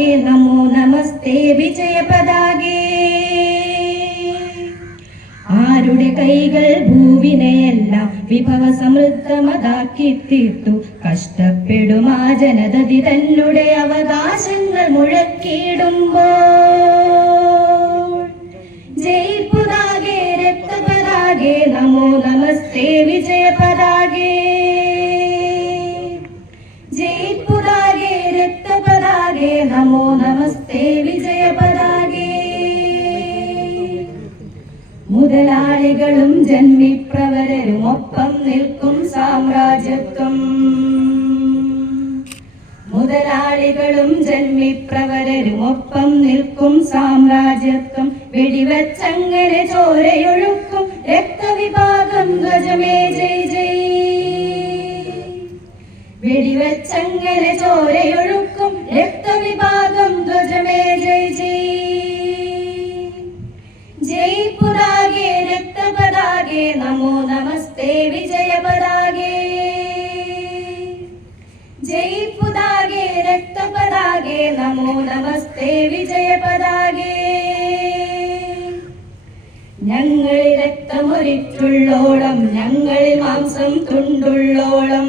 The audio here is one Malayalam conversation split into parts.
പതാകെ നമോ നമസ്തേ വിജയ പതാകെ. ആരുടെ കൈകൾ ഭൂവിനെയെല്ലാം വിഭവ സമൃദ്ധമതാക്കി തീർത്തു. കഷ്ടപ്പെടും ആ ജനതതി തന്നെ അവകാശങ്ങൾ മുഴക്കിയിടുമ്പോൾ ജയ്പുതാകെ രക്തപതാകെ നമോ നമസ്തേ വിജയ പതാകെ. ജയ്പുതാകെ രക്തപതാകെ നമോ നമസ്തേ വിജയ പതാകെ. മുതലാളികളും ജന്മിപ്രവരരും ഒപ്പം നിൽക്കും സാമ്രാജ്യത്വം. മുതലാളികളും ജന്മിപ്രവരരും ഒപ്പം നിൽക്കും സാമ്രാജ്യത്വം. വെടിവെച്ചങ്ങനെ ചോരയൊഴുക്കും രക്തവിഭാഗം ധ്വജമേ ജയ് ജയ്. വെടിവെച്ചങ്ങനെ ചോരയൊഴുക്കും രക്തവിഭാഗം ധ്വജമേ ജയ് ജയ്. ജയ്പുതാകെ രക്തപതാകെ നമോ നമസ്തേ വിജയ പതാകെ. ജയ്പുതാകെ രക്തപതാകെ നമോ നമസ്തേ വിജയ പതാകെ. ഞങ്ങളിൽ രക്തമൊരിറ്റുള്ളോളം ഞങ്ങളിൽ മാംസം തുണ്ടുള്ളോളം.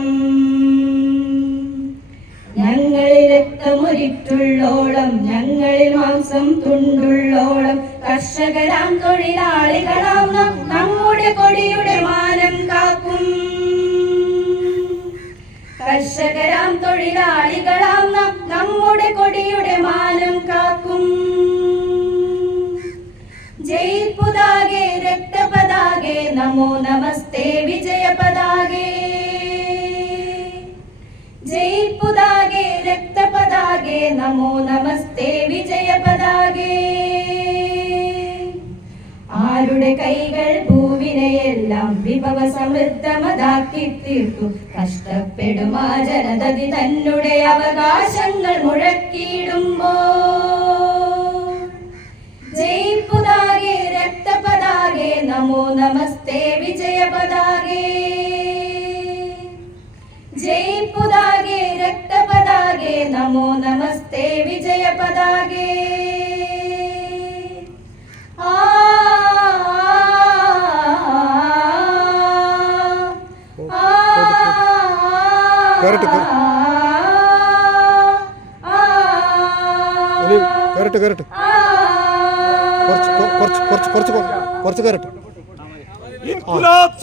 ഞങ്ങളിൽ രക്തമൊരിറ്റുള്ളോളം ഞങ്ങളിൽ മാംസം തുണ്ടുള്ളോളം. കർഷകരാം തൊഴിലാളികളാം നാം നമ്മുടെ കൊടിയുടെ മാനം കാക്കും. കർഷകരാം തൊഴിലാളികളാം നാം നമ്മുടെ കൊടിയുടെ മാനം കാക്കും. ജയ്പുതാകെ രക്തപതാകെ നമോ നമസ്തേ വിജയ പതാകെ. ജയ്പുതാകെ രക്തപതാകെ നമോ നമസ്തേ വിജയ പതാകെ. ആരുടെ കൈകൾ ഭൂവിനെയെല്ലാം വിഭവ സമൃദ്ധമതാക്കി തീർത്തു. കഷ്ടപ്പെടും ആ ജനതതി തന്നെ അവകാശങ്ങൾ മുഴക്കിയിടുമ്പോൾ ജയ്പുതാകെ രക്തപതാകെ നമോ നമസ്തേ വിജയ പതാകെ. ജയ്പുതാകെ രക്തപതാകെ നമോ നമസ്തേ വിജയ പതാകെ. കറക്റ്റ് കുറച്ച് കറക്റ്റ്.